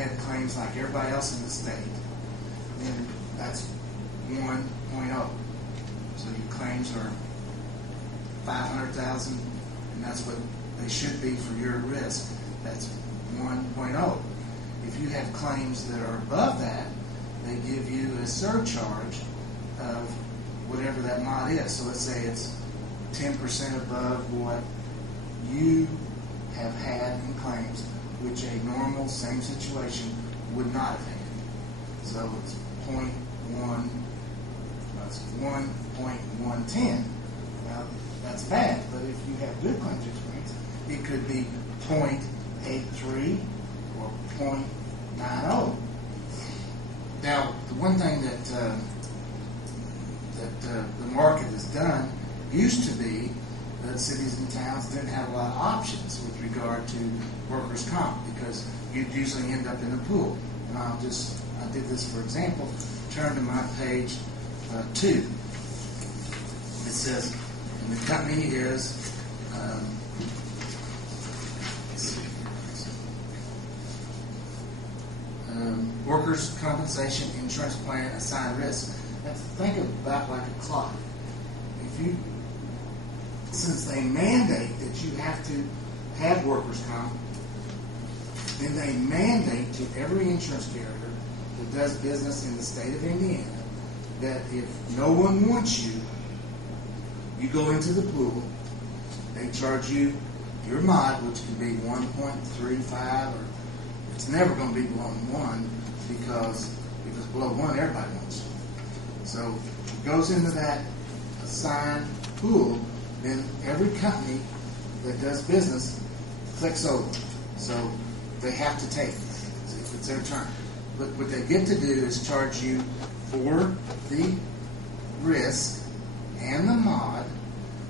had claims like everybody else in the state, then that's 1.0. So your claims are 500,000, and that's what they should be for your risk. That's 1.0. If you have claims that are above that, they give you a surcharge of whatever that mod is. So let's say it's 10% above what you have had in claims, which a normal same situation would not have had. So it's 0.1, that's 1.110. Now that's bad, but if you have good claims experience, it could be 0.83 or 0.90. Now, the one thing that the market has done used to be that cities and towns didn't have a lot of options with regard to workers' comp because you'd usually end up in a pool. And I did this for example. Turn to my page 2. It says, and the company is Workers' Compensation Insurance Plan Assigned Risk. Think about like a clock. Since they mandate that you have to have workers' comp, then they mandate to every insurance carrier that does business in the state of Indiana that if no one wants you, you go into the pool, they charge you your mod, which can be 1.35, or it's never going to be below 1, because if it's below 1, everybody wants you. So it goes into that assigned pool, then every company that does business clicks over. So they have to take it. It's their turn. But what they get to do is charge you for the risk and the mod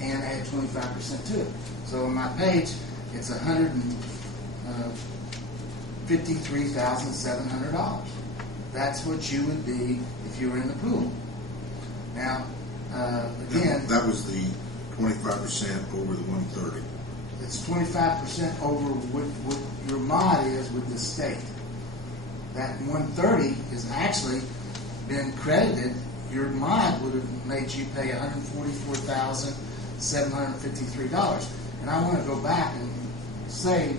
and add 25% to it. So on my page, it's $153,700. That's what you would be if you were in the pool. Now, again, that was the 25% over the 130. It's 25% over what your mod is with the state. That 130 has actually been credited. Your mod would have made you pay $144,753. And I want to go back and say,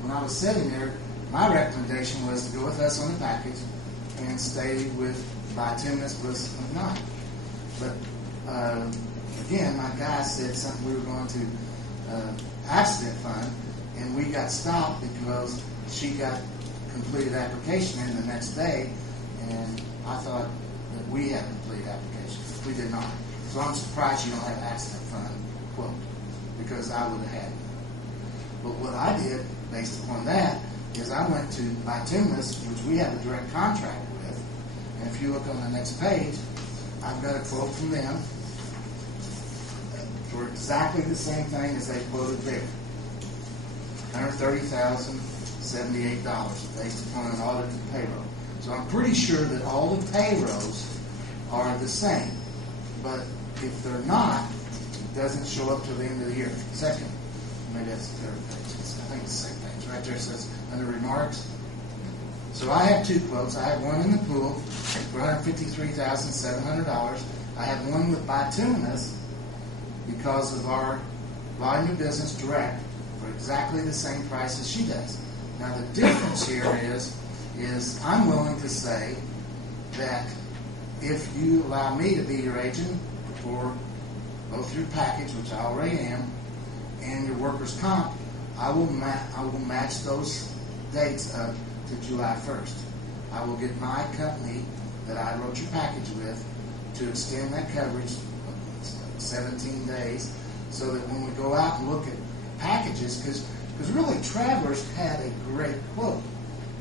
when I was sitting there, my recommendation was to go with us on the package and stay with bituminous bliss of night. But again, my guy said something we were going to accident fund, and we got stopped because she got completed application in the next day, and I thought that we had completed application. We did not. So I'm surprised you don't have accident fund quote, because I would have had it. But what I did based upon that is I went to bituminous, which we have a direct contract with, and if you look on the next page, I've got a quote from them for exactly the same thing as they quoted there. $130,078 based upon an audited payroll. So I'm pretty sure that all the payrolls are the same. But if they're not, it doesn't show up till the end of the year. Second, maybe that's the third page. I think it's the same page. Right there it says under remarks. So I have two quotes. I have one in the pool for $153,700. I have one with bituminous because of our volume of business direct for exactly the same price as she does. Now the difference here is I'm willing to say that if you allow me to be your agent for both your package, which I already am, and your workers' comp, I will match those dates up to July 1st. I will get my company that I wrote your package with to extend that coverage 17 days, so that when we go out and look at packages, because really Travelers had a great quote,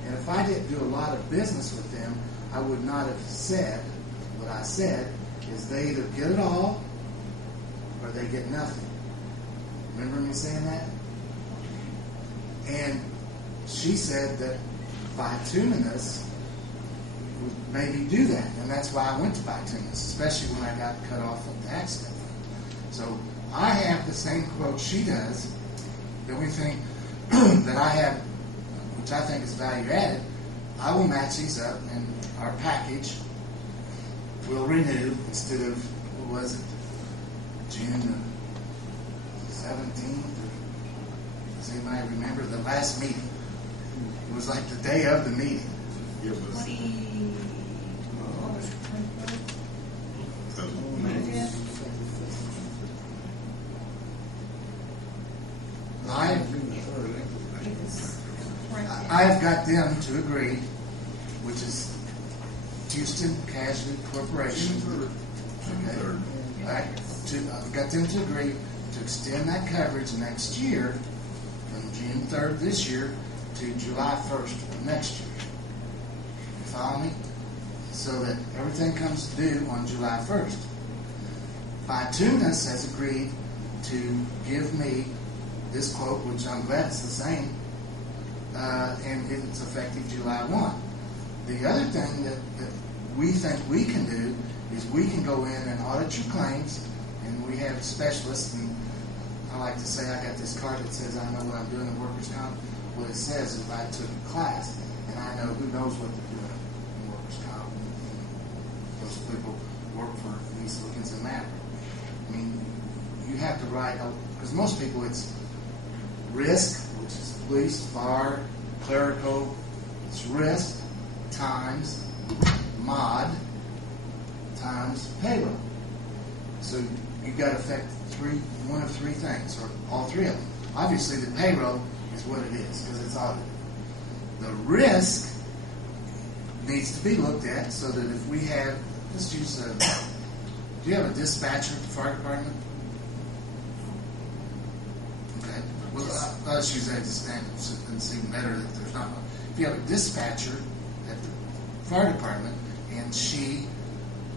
and if I didn't do a lot of business with them, I would not have said what I said, is they either get it all or they get nothing. Remember me saying that? And she said that bituminous would maybe do that, and that's why I went to bituminous, especially when I got cut off of the accident. So I have the same quote she does. The only thing that I have, which I think is value added, I will match these up, and our package will renew instead of, what was it, June 17th? Does anybody remember the last meeting? It was like the day of the meeting. It was, I've got them to agree, which is Houston Casualty Corporation. Okay. I've got them to agree to extend that coverage next year from June 3rd this year to July 1st of next year. You follow me? So that everything comes due on July 1st. Tunas has agreed to give me this quote, which I'm glad it's the same, and it's effective July 1. The other thing that we think we can do is we can go in and audit your claims, and we have specialists, and I like to say I got this card that says I know what I'm doing in workers' comp. What it says is I took a class, and I know who knows what they're doing in workers' comp. And those people work for these Lookins and Maverick. I mean, you have to write, because most people it's risk, which is police, fire, clerical. It's risk times mod times payroll. So you've got to affect one of three things, or all three of them. Obviously, the payroll is what it is because it's audited. The risk needs to be looked at so that if we have, let's use a, do you have a dispatcher at the fire department? Okay. Well, let's use that as a standard. It's even better that there's not one. If you have a dispatcher at the fire department and she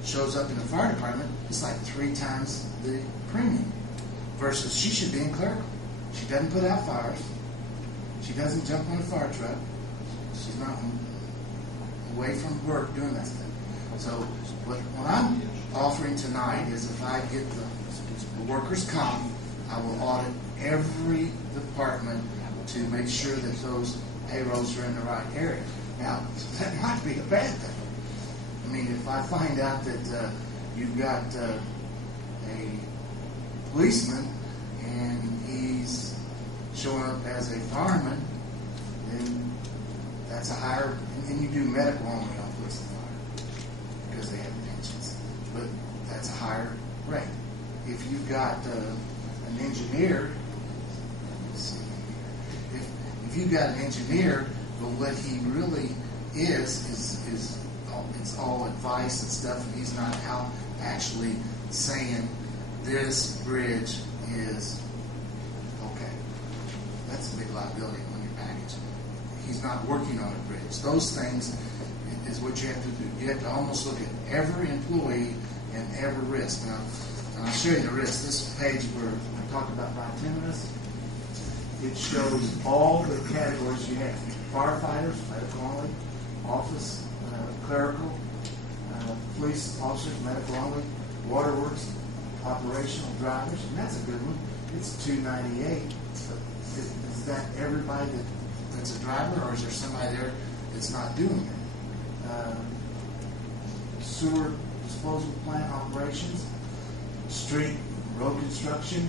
shows up in the fire department, it's like 3 times the premium versus she should be in clerical. She doesn't put out fires. She doesn't jump on a fire truck. She's not away from work doing that thing. So what I'm offering tonight is if I get the workers' comp, I will audit every department to make sure that those payrolls are in the right area. Now, that might be a bad thing. I mean, if I find out that you've got a policeman and he's showing up as a fireman, then that's a higher, and you do medical only on police and fire because they have pensions, but that's a higher rate. If you've got an engineer, if you've got an engineer, but what he really is it's all advice and stuff, and he's not out actually saying this bridge is okay. That's a big liability on your package. He's not working on a bridge. Those things is what you have to do. You have to almost look at every employee and every risk. Now, I'll show you the risk. This page where I talk about bituminous, it shows all the categories you have. Firefighters, medical only, office, clerical, police officers, medical only, waterworks, operational drivers, and that's a good one. It's $298. Is that everybody that's a driver, or is there somebody there that's not doing it? Sewer disposal plant operations, street road construction,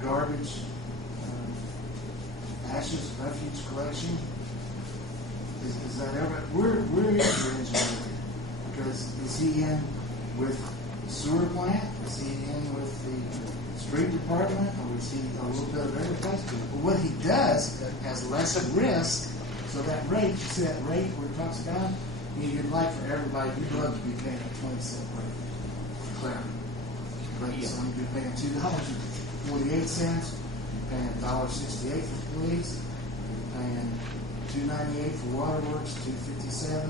garbage, ashes, refuge collection. Is that ever? Where is your engineer? Because is he in with the sewer plant? Is he in with the street department? Or is he a little bit of every place? But what he does has less risk. So that rate, you see that rate where it talks about, you'd like for everybody, you'd love to be paying a 20-cent rate for clearing. But so you'd be paying $2.48. You're paying $1.68 for police. You're paying $2.98 for waterworks, $2.57.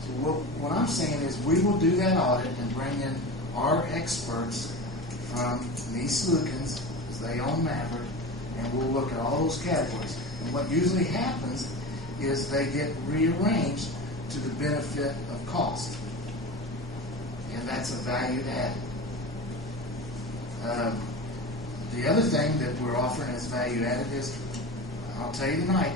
So what I'm saying is we will do that audit and bring in our experts from East Lookins, because they own Maverick, and we'll look at all those categories. And what usually happens is they get rearranged to the benefit of cost. And that's a value added. The other thing that we're offering as value added is, I'll tell you tonight,